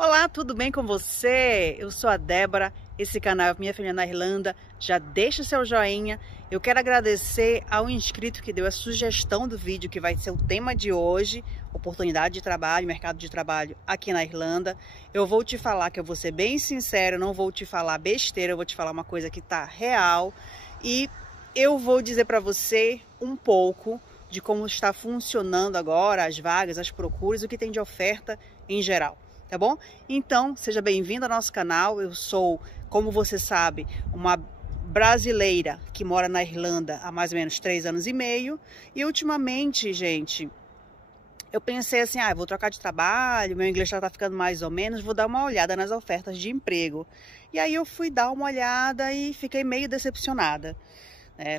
Olá, tudo bem com você? Eu sou a Débora, esse canal é Minha Filha na Irlanda. Já deixa o seu joinha. Eu quero agradecer ao inscrito que deu a sugestão do vídeo que vai ser o tema de hoje, oportunidade de trabalho, mercado de trabalho aqui na Irlanda. Eu vou te falar que eu vou ser bem sincera, não vou te falar besteira, eu vou te falar uma coisa que tá real e eu vou dizer para você um pouco de como está funcionando agora as vagas, as procuras, o que tem de oferta em geral. Tá bom? Então, seja bem-vindo ao nosso canal. Eu sou, como você sabe, uma brasileira que mora na Irlanda há mais ou menos 3 anos e meio. E ultimamente, gente, eu pensei assim, vou trocar de trabalho, meu inglês já tá ficando mais ou menos, vou dar uma olhada nas ofertas de emprego. E aí eu fui dar uma olhada e fiquei meio decepcionada.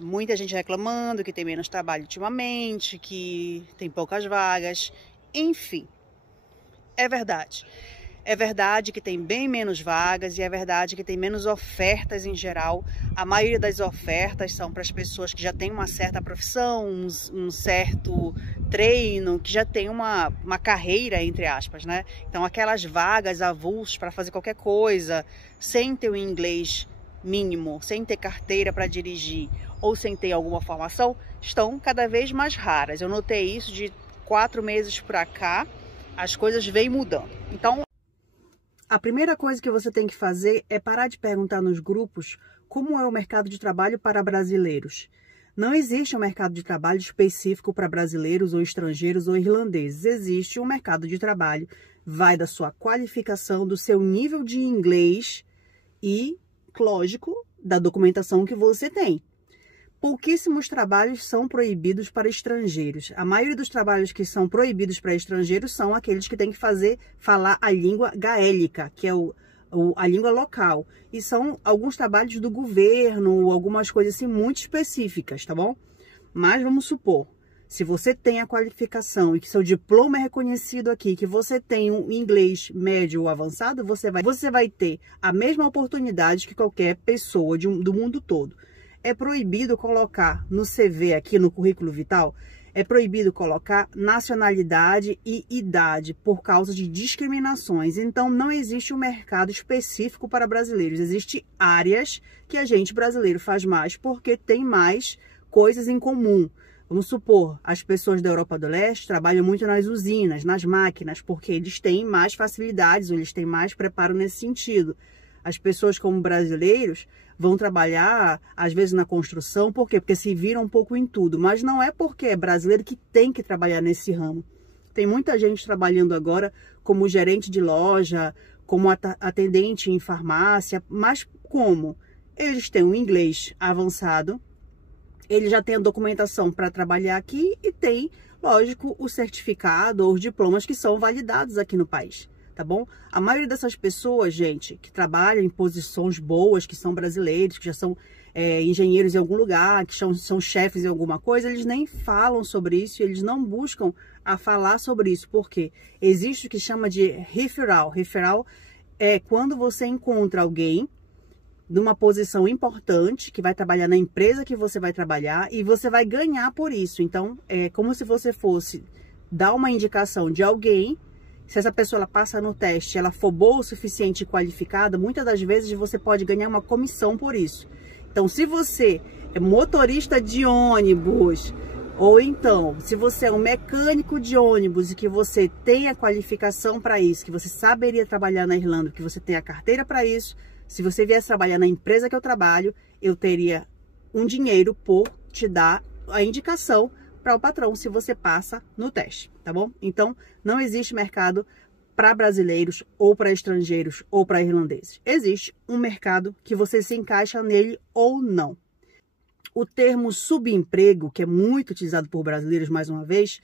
Muita gente reclamando que tem menos trabalho ultimamente, que tem poucas vagas, enfim. É verdade. É verdade que tem bem menos vagas e é verdade que tem menos ofertas em geral. A maioria das ofertas são para as pessoas que já têm uma certa profissão, um certo treino, que já tem uma carreira, entre aspas, né? Então aquelas vagas avulsas para fazer qualquer coisa, sem ter o inglês mínimo, sem ter carteira para dirigir ou sem ter alguma formação, estão cada vez mais raras. Eu notei isso de 4 meses para cá. As coisas vêm mudando. Então, a primeira coisa que você tem que fazer é parar de perguntar nos grupos como é o mercado de trabalho para brasileiros. Não existe um mercado de trabalho específico para brasileiros ou estrangeiros ou irlandeses. Existe um mercado de trabalho, vai da sua qualificação, do seu nível de inglês e, lógico, da documentação que você tem. Pouquíssimos trabalhos são proibidos para estrangeiros. A maioria dos trabalhos que são proibidos para estrangeiros são aqueles que têm que falar a língua gaélica, que é a língua local. E são alguns trabalhos do governo, algumas coisas assim muito específicas, tá bom? Mas vamos supor, se você tem a qualificação e que seu diploma é reconhecido aqui, que você tem um inglês médio ou avançado, você vai ter a mesma oportunidade que qualquer pessoa do mundo todo. É proibido colocar no CV aqui, no currículo vital, é proibido colocar nacionalidade e idade por causa de discriminações. Então, não existe um mercado específico para brasileiros. Existem áreas que a gente brasileiro faz mais porque tem mais coisas em comum. Vamos supor, as pessoas da Europa do Leste trabalham muito nas usinas, nas máquinas, porque eles têm mais facilidades, ou eles têm mais preparo nesse sentido. As pessoas como brasileiros vão trabalhar, às vezes, na construção. Por quê? Porque se viram um pouco em tudo. Mas não é porque é brasileiro que tem que trabalhar nesse ramo. Tem muita gente trabalhando agora como gerente de loja, como atendente em farmácia. Mas como? Eles têm um inglês avançado, eles já têm a documentação para trabalhar aqui e tem, lógico, o certificado ou os diplomas que são validados aqui no país. Tá bom? A maioria dessas pessoas, gente, que trabalham em posições boas, que são brasileiros, que já são engenheiros em algum lugar, que são chefes em alguma coisa, eles nem falam sobre isso, eles não buscam a falar sobre isso, porque existe o que chama de referral. Referral é quando você encontra alguém numa posição importante, que vai trabalhar na empresa que você vai trabalhar, e você vai ganhar por isso. Então, é como se você fosse dar uma indicação de alguém. Se essa pessoa ela passa no teste, ela for boa o suficiente e qualificada, muitas das vezes você pode ganhar uma comissão por isso. Então, se você é motorista de ônibus, ou então, se você é um mecânico de ônibus e que você tem a qualificação para isso, que você saberia trabalhar na Irlanda, que você tem a carteira para isso, se você viesse trabalhar na empresa que eu trabalho, eu teria um dinheiro por te dar a indicação para o patrão se você passa no teste, tá bom? Então, não existe mercado para brasileiros ou para estrangeiros ou para irlandeses. Existe um mercado que você se encaixa nele ou não. O termo subemprego, que é muito utilizado por brasileiros, mais uma vez,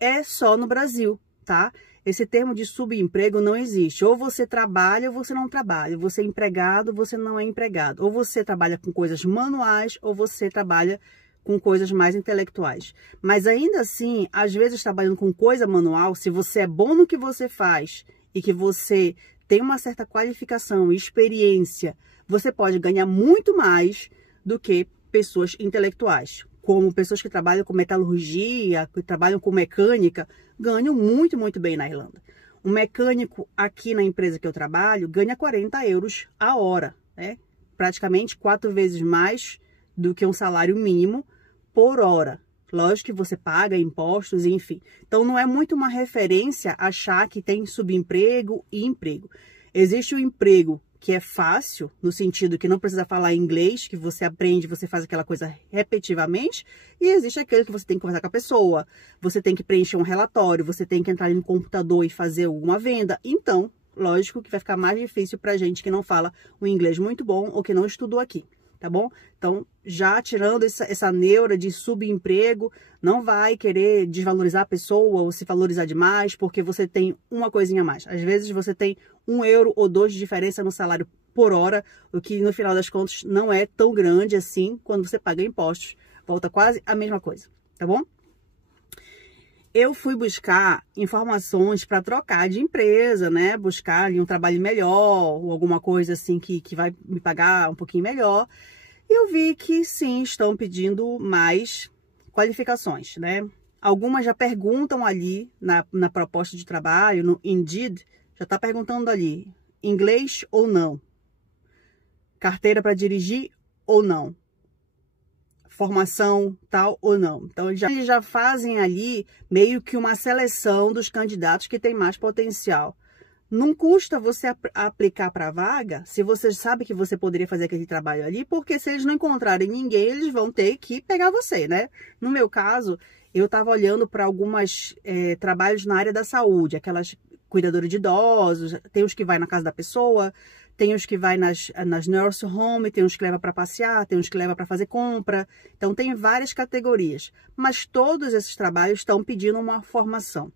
é só no Brasil, tá? Esse termo de subemprego não existe. Ou você trabalha ou você não trabalha. Você é empregado ou você não é empregado. Ou você trabalha com coisas manuais ou você trabalha com coisas mais intelectuais. Mas ainda assim, às vezes trabalhando com coisa manual, se você é bom no que você faz e que você tem uma certa qualificação e experiência, você pode ganhar muito mais do que pessoas intelectuais. Como pessoas que trabalham com metalurgia, que trabalham com mecânica, ganham muito, muito bem na Irlanda. Um mecânico aqui na empresa que eu trabalho ganha 40 euros a hora, né? Praticamente 4 vezes mais do que um salário mínimo por hora. Lógico que você paga impostos, enfim. Então, não é muito uma referência achar que tem subemprego e emprego. Existe o emprego que é fácil, no sentido que não precisa falar inglês, que você aprende, você faz aquela coisa repetitivamente, e existe aquele que você tem que conversar com a pessoa, você tem que preencher um relatório, você tem que entrar no computador e fazer alguma venda. Então, lógico que vai ficar mais difícil para gente que não fala um inglês muito bom ou que não estudou aqui, tá bom? Então, já tirando essa neura de subemprego, não vai querer desvalorizar a pessoa ou se valorizar demais porque você tem uma coisinha a mais. Às vezes você tem 1 euro ou 2 de diferença no salário por hora, o que no final das contas não é tão grande assim quando você paga impostos. Volta quase a mesma coisa, tá bom? Eu fui buscar informações para trocar de empresa, né? Buscar ali um trabalho melhor ou alguma coisa assim que vai me pagar um pouquinho melhor. E eu vi que sim, estão pedindo mais qualificações, né? Algumas já perguntam ali na proposta de trabalho, no Indeed, já está perguntando ali, inglês ou não? Carteira para dirigir ou não? Formação tal ou não? Então, eles já fazem ali meio que uma seleção dos candidatos que tem mais potencial. Não custa você aplicar para a vaga se você sabe que você poderia fazer aquele trabalho ali, porque se eles não encontrarem ninguém, eles vão ter que pegar você, né? No meu caso, eu estava olhando para alguns trabalhos na área da saúde, aquelas cuidadoras de idosos, tem os que vai na casa da pessoa, tem os que vai nas nurse home, tem os que leva para passear, tem os que leva para fazer compra. Então, tem várias categorias, mas todos esses trabalhos estão pedindo uma formação.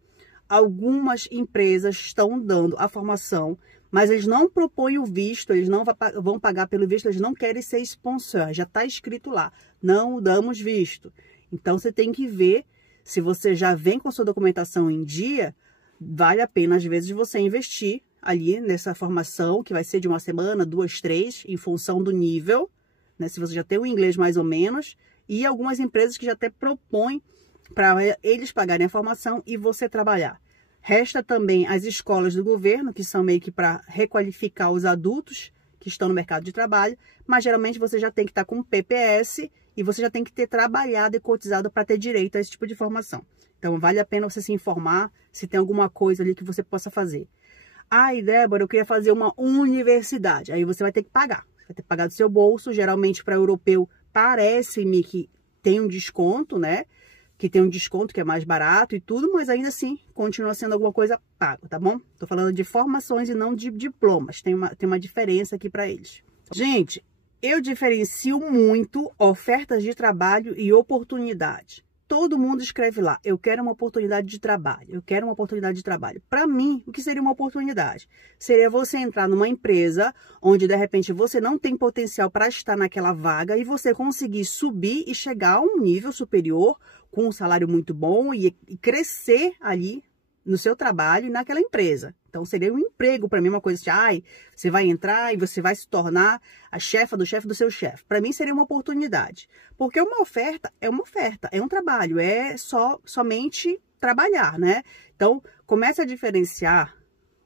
Algumas empresas estão dando a formação, mas eles não propõem o visto, eles não vão pagar pelo visto, eles não querem ser sponsor, já está escrito lá, não damos visto. Então, você tem que ver se você já vem com sua documentação em dia, vale a pena, às vezes, você investir ali nessa formação, que vai ser de 1 semana, 2, 3, em função do nível, né? Se você já tem o inglês mais ou menos, e algumas empresas que já até propõem para eles pagarem a formação e você trabalhar. Resta também as escolas do governo, que são meio que para requalificar os adultos que estão no mercado de trabalho, mas geralmente você já tem que estar com PPS e você já tem que ter trabalhado e cotizado para ter direito a esse tipo de formação. Então, vale a pena você se informar se tem alguma coisa ali que você possa fazer. Ai, Débora, eu queria fazer uma universidade. Aí você vai ter que pagar. Vai ter que pagar do seu bolso. Geralmente, para europeu, parece-me que tem um desconto, né? Que tem um desconto que é mais barato e tudo, mas ainda assim, continua sendo alguma coisa paga, tá bom? Tô falando de formações e não de diplomas. Tem uma diferença aqui para eles. Gente, eu diferencio muito ofertas de trabalho e oportunidade. Todo mundo escreve lá, eu quero uma oportunidade de trabalho, eu quero uma oportunidade de trabalho. Para mim, o que seria uma oportunidade? Seria você entrar numa empresa onde, de repente, você não tem potencial para estar naquela vaga e você conseguir subir e chegar a um nível superior com um salário muito bom e crescer ali no seu trabalho e naquela empresa. Então, seria um emprego para mim, uma coisa assim, você vai entrar e você vai se tornar a chefe do seu chefe. Para mim, seria uma oportunidade. Porque uma oferta, é um trabalho, é somente trabalhar, né? Então, comece a diferenciar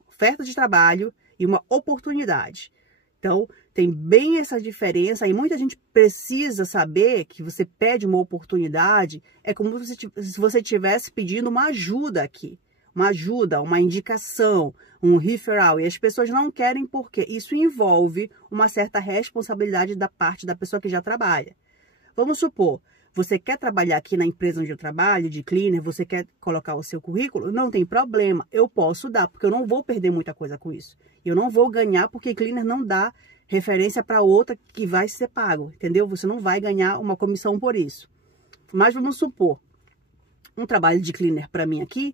oferta de trabalho e uma oportunidade. Então, tem bem essa diferença e muita gente precisa saber que você pede uma oportunidade, é como se você estivesse pedindo uma ajuda aqui. Uma ajuda, uma indicação, um referral. E as pessoas não querem porque isso envolve uma certa responsabilidade da parte da pessoa que já trabalha. Vamos supor, você quer trabalhar aqui na empresa onde eu trabalho, de cleaner, você quer colocar o seu currículo? Não tem problema, eu posso dar, porque eu não vou perder muita coisa com isso. Eu não vou ganhar porque cleaner não dá referência para outra que vai ser pago, entendeu? Você não vai ganhar uma comissão por isso. Mas vamos supor, um trabalho de cleaner para mim aqui,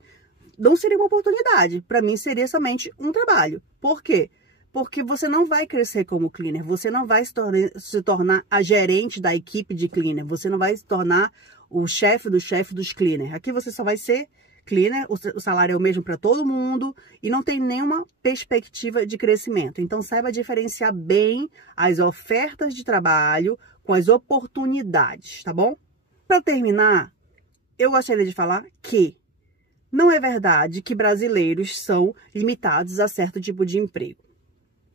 não seria uma oportunidade. Para mim, seria somente um trabalho. Por quê? Porque você não vai crescer como cleaner. Você não vai se tornar a gerente da equipe de cleaner. Você não vai se tornar o chefe dos cleaner. Aqui você só vai ser cleaner. O salário é o mesmo para todo mundo. E não tem nenhuma perspectiva de crescimento. Então, saiba diferenciar bem as ofertas de trabalho com as oportunidades, tá bom? Para terminar, eu gostaria de falar que Não é verdade que brasileiros são limitados a certo tipo de emprego.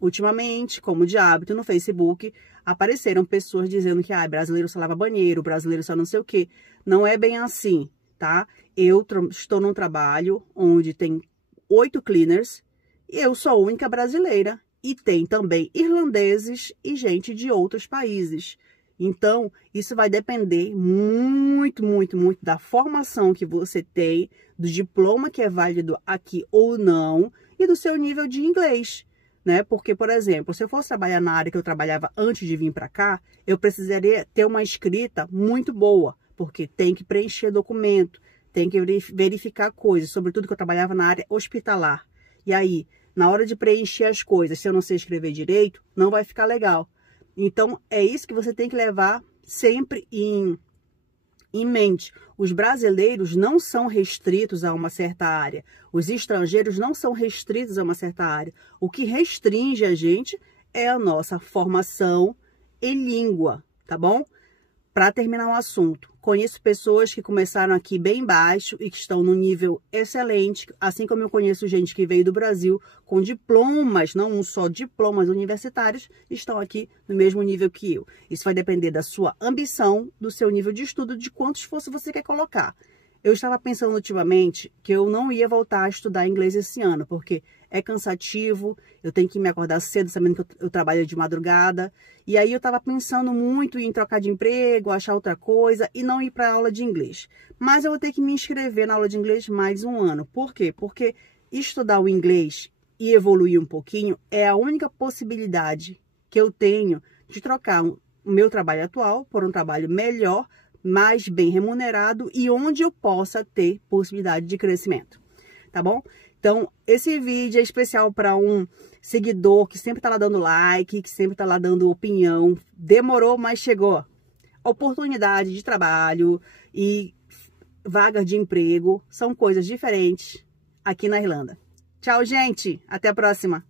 Ultimamente, como de hábito, no Facebook, apareceram pessoas dizendo que brasileiro só lava banheiro, brasileiro só não sei o quê. Não é bem assim, tá? Eu estou num trabalho onde tem 8 cleaners e eu sou a única brasileira. E tem também irlandeses e gente de outros países. Então, isso vai depender muito, muito, muito da formação que você tem, do diploma que é válido aqui ou não e do seu nível de inglês, né? Porque, por exemplo, se eu fosse trabalhar na área que eu trabalhava antes de vir para cá, eu precisaria ter uma escrita muito boa, porque tem que preencher documento, tem que verificar coisas, sobretudo que eu trabalhava na área hospitalar. E aí, na hora de preencher as coisas, se eu não sei escrever direito, não vai ficar legal. Então, é isso que você tem que levar sempre em mente. Os brasileiros não são restritos a uma certa área. Os estrangeiros não são restritos a uma certa área. O que restringe a gente é a nossa formação em língua, tá bom? Para terminar o assunto, conheço pessoas que começaram aqui bem baixo e que estão num nível excelente, assim como eu conheço gente que veio do Brasil com diplomas, não só diplomas universitários, estão aqui no mesmo nível que eu. Isso vai depender da sua ambição, do seu nível de estudo, de quanto esforço você quer colocar. Eu estava pensando ultimamente que eu não ia voltar a estudar inglês esse ano, porque é cansativo, eu tenho que me acordar cedo, sabendo que eu trabalho de madrugada. E aí eu estava pensando muito em trocar de emprego, achar outra coisa e não ir para aula de inglês. Mas eu vou ter que me inscrever na aula de inglês mais um ano. Por quê? Porque estudar o inglês e evoluir um pouquinho é a única possibilidade que eu tenho de trocar o meu trabalho atual por um trabalho melhor, mais bem remunerado e onde eu possa ter possibilidade de crescimento, tá bom? Então, esse vídeo é especial para um seguidor que sempre está lá dando like, que sempre está lá dando opinião. Demorou, mas chegou. Oportunidade de trabalho e vagas de emprego são coisas diferentes aqui na Irlanda. Tchau, gente! Até a próxima!